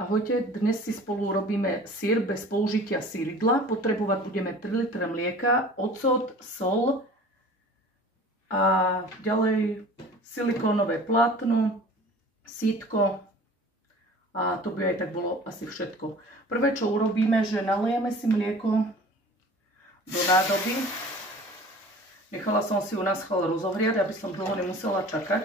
Ahojte, dnes si spolu robíme syr bez použitia syridla. Potrebovať budeme 3 litre mlieka, ocot, sol a ďalej silikónové plátno, sítko a to by aj tak bolo asi všetko. Prvé, čo urobíme, že nalejeme si mlieko do nádoby. Nechala som si ju na schvál rozohriať, aby som dlho nemusela čakať.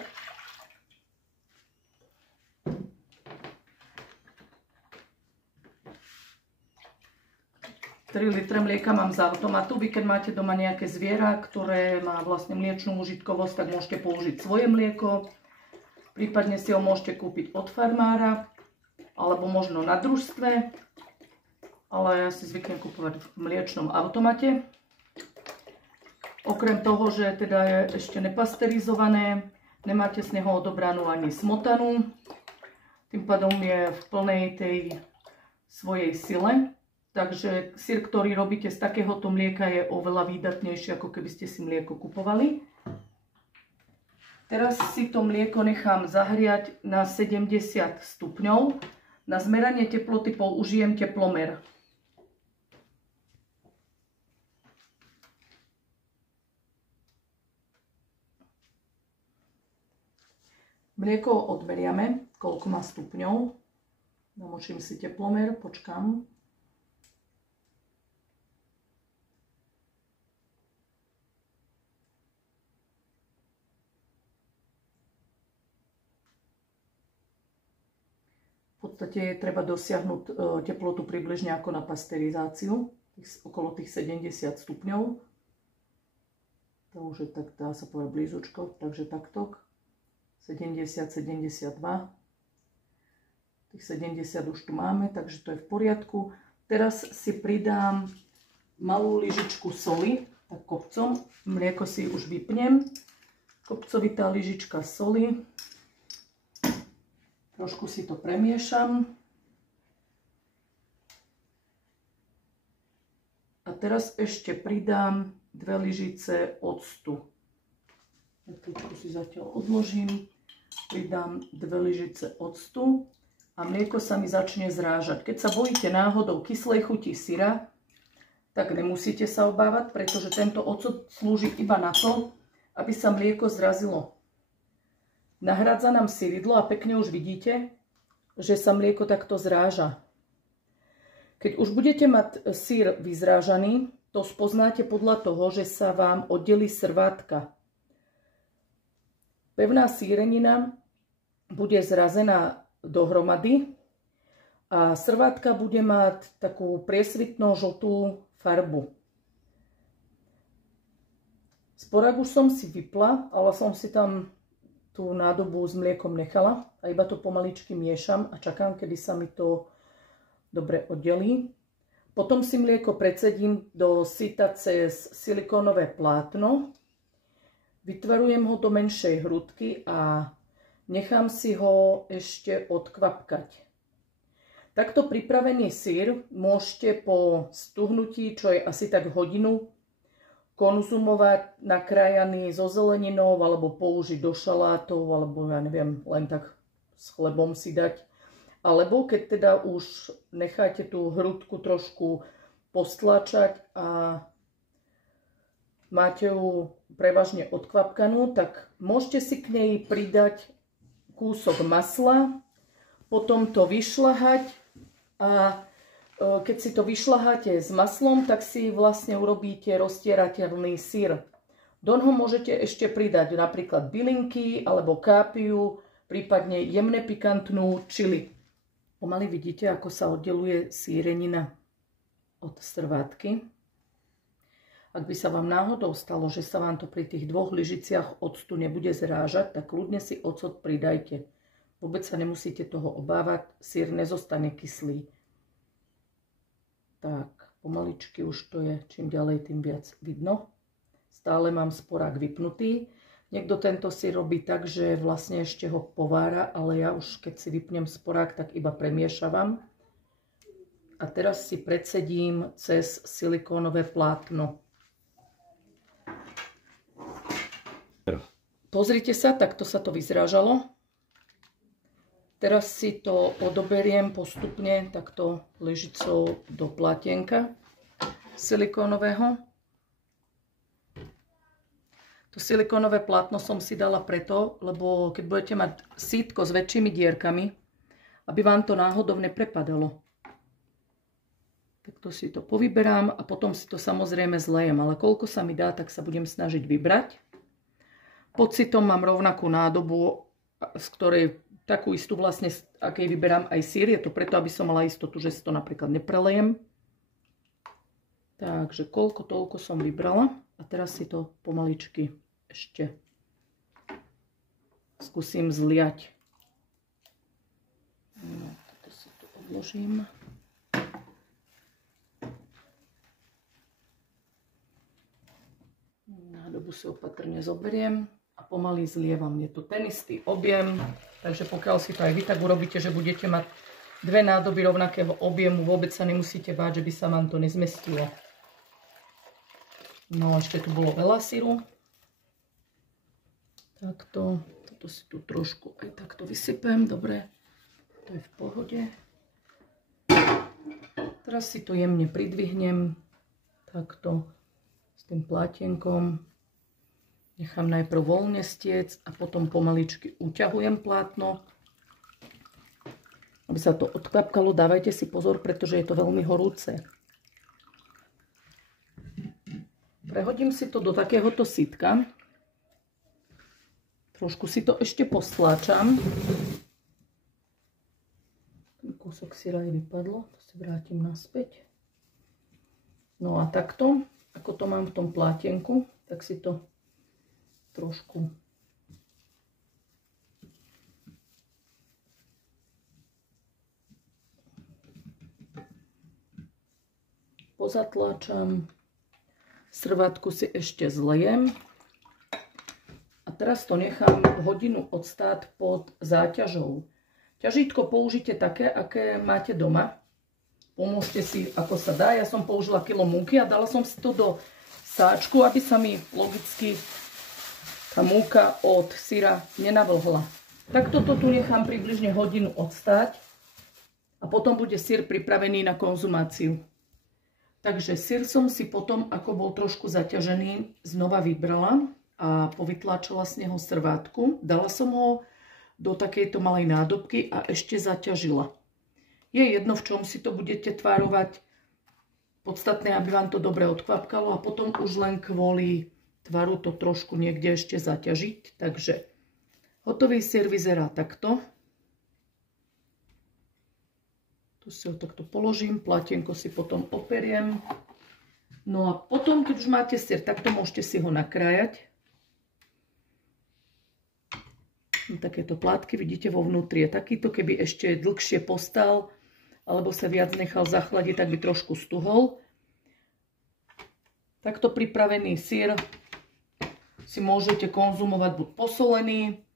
Litre mlieka mám z automatu. Vy keď máte doma nejaké zviera, ktoré má vlastne mliečnú užitkovosť, tak môžete použiť svoje mlieko. Prípadne si ho môžete kúpiť od farmára, alebo možno na družstve. Ale ja si zvyknem kúpovať v mliečnom automate. Okrem toho, že teda je ešte nepasterizované, nemáte z neho odobranú ani smotanu. Tým pádom je v plnej tej svojej sile. Takže syr, ktorý robíte z takéhoto mlieka, je oveľa výdatnejší, ako keby ste si mlieko kupovali. Teraz si to mlieko nechám zahriať na 70 stupňov. Na zmeranie teploty použijem teplomer. Mlieko odmeriame, koľko má stupňov. Namočím si teplomer, počkám. V podstate treba dosiahnuť teplotu približne ako na pasterizáciu, okolo tých 70 stupňov. To už je tak, dá sa povedať blízučko, takže takto. 70, 72. Tých 70 už tu máme, takže to je v poriadku. Teraz si pridám malú lyžičku soli, tak kopcom. Mlieko si už vypnem. Kopcovitá lyžička soli. Trošku si to premiešam. A teraz ešte pridám 2 lyžice octu. Trošku si zatiaľ odložím. Pridám 2 lyžice octu a mlieko sa mi začne zrážať. Keď sa bojíte náhodou kyslej chuti syra, tak nemusíte sa obávať, pretože tento ocot slúži iba na to, aby sa mlieko zrazilo. Nahrádza nám syridlo a pekne už vidíte, že sa mlieko takto zráža. Keď už budete mať syr vyzrážaný, to spoznáte podľa toho, že sa vám oddelí srvátka. Pevná sírenina bude zrazená dohromady a srvátka bude mať takú priesvitno-žltú farbu. Sporák už som si vypla, ale som si tam tú nádobu s mliekom nechala a iba to pomaličky miešam a čakám, kedy sa mi to dobre oddelí. Potom si mlieko precedím do syta cez silikónové plátno, vytvarujem ho do menšej hrudky a nechám si ho ešte odkvapkať. Takto pripravený syr môžete po stuhnutí, čo je asi tak hodinu, konzumovať nakrájaný so zeleninou alebo použiť do šalátov alebo ja neviem, len tak s chlebom si dať. Alebo keď teda už necháte tú hrudku trošku postlačať a máte ju prevažne odkvapkanú, tak môžete si k nej pridať kúsok masla, potom to vyšľahať a keď si to vyšľaháte s maslom, tak si vlastne urobíte roztierateľný syr. Doňho môžete ešte pridať napríklad bylinky alebo kápiu, prípadne jemne pikantnú čili. Pomaly vidíte, ako sa oddeluje sírenina od srvátky. Ak by sa vám náhodou stalo, že sa vám to pri tých 2 lyžiciach octu nebude zrážať, tak kľudne si ocot pridajte. Vôbec sa nemusíte toho obávať, syr nezostane kyslý. Tak, pomaličky už to je, čím ďalej, tým viac vidno. Stále mám sporák vypnutý. Niekto tento syr robí tak, že vlastne ešte ho povára, ale ja už keď si vypnem sporák, tak iba premiešavam. A teraz si precedím cez silikónové plátno. Pozrite sa, takto sa to vyzrážalo. Teraz si to odoberiem postupne takto lyžicou do platienka silikónového. To silikónové plátno som si dala preto, lebo keď budete mať sítko s väčšími dierkami, aby vám to náhodou neprepadalo. Takto si to povyberám a potom si to samozrejme zlejem, ale koľko sa mi dá, tak sa budem snažiť vybrať. Pod sitom mám rovnakú nádobu, z ktorej takú istú vlastne, akej vyberám aj syr. Je to preto, aby som mala istotu, že si to napríklad neprelejem. Takže koľko toľko som vybrala a teraz si to pomaličky ešte skúsim zliať. No, toto si tu odložím. Nádobu si opatrne zoberiem a pomaly zlievam. Je to ten istý objem, takže pokiaľ si to aj vy tak urobíte, že budete mať dve nádoby rovnakého objemu, vôbec sa nemusíte báť, že by sa vám to nezmestilo. No, ešte tu bolo veľa syru. Takto, toto si tu trošku aj takto vysypem, dobre, to je v pohode. Teraz si to jemne pridvihnem, takto, s tým plátenkom. Nechám najprv voľne stiec a potom pomaličky uťahujem plátno. Aby sa to odkvapkalo, dávajte si pozor, pretože je to veľmi horúce. Prehodím si to do takéhoto sítka. Trošku si to ešte postláčam. Kúsok syra aj vypadlo, to si vrátim naspäť. No a takto, ako to mám v tom plátenku, tak si to trošku pozatláčam. Srvátku si ešte zlejem. A teraz to nechám hodinu odstáť pod záťažou. Ťažítko použite také, aké máte doma. Pomôžte si, ako sa dá. Ja som použila kilo múky a dala som si to do sáčku, aby sa mi logicky tá múka od syra nenavlhla. Takto to tu nechám približne hodinu odstáť a potom bude syr pripravený na konzumáciu. Takže syr som si potom, ako bol trošku zaťažený, znova vybrala a povytláčala z neho srvátku. Dala som ho do takejto malej nádobky a ešte zaťažila. Je jedno, v čom si to budete tvárovať. Podstatné, aby vám to dobre odkvapkalo a potom už len kvôli tvaru to trošku niekde ešte zaťažiť. Takže hotový syr vyzerá takto. Tu si ho takto položím, platienko si potom operiem. No a potom, keď už máte syr, takto môžete si ho nakrájať. Takéto plátky, vidíte, vo vnútri je takýto, keby ešte dlhšie postal, alebo sa viac nechal zachladiť, tak by trošku stuhol. Takto pripravený syr si môžete konzumovať buď posolený,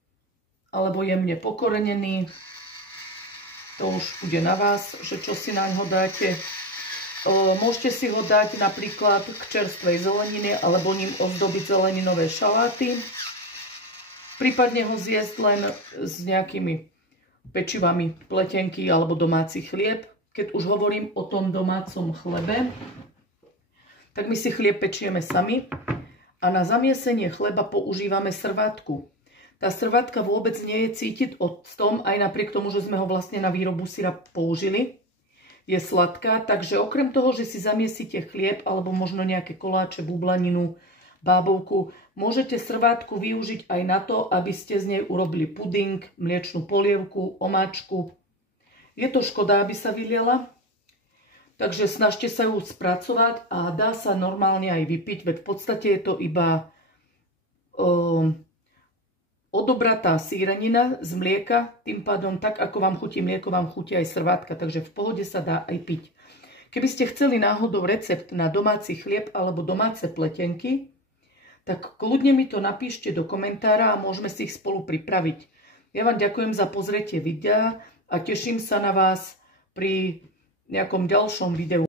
alebo jemne pokorenený. To už bude na vás, že čo si na ňo dáte. Môžete si ho dať napríklad k čerstvej zelenine alebo ním ozdobiť zeleninové šaláty. Prípadne ho zjesť len s nejakými pečivami, pletenky alebo domáci chlieb. Keď už hovorím o tom domácom chlebe, tak my si chlieb pečieme sami a na zamiesenie chleba používame srvátku. Tá srvátka vôbec nie je cítiť octom, aj napriek tomu, že sme ho vlastne na výrobu syra použili. Je sladká, takže okrem toho, že si zamiesíte chlieb alebo možno nejaké koláče, bublaninu, bábovku, môžete srvátku využiť aj na to, aby ste z nej urobili puding, mliečnú polievku, omáčku. Je to škoda, aby sa vyliala, takže snažte sa ju spracovať a dá sa normálne aj vypiť, veď v podstate je to iba odobratá sírenina z mlieka, tým pádom tak, ako vám chutí mlieko, vám chutí aj srvátka, takže v pohode sa dá aj piť. Keby ste chceli náhodou recept na domáci chlieb alebo domáce pletenky, tak kľudne mi to napíšte do komentára a môžeme si ich spolu pripraviť. Ja vám ďakujem za pozretie videa a teším sa na vás pri nejakom ďalšom videu.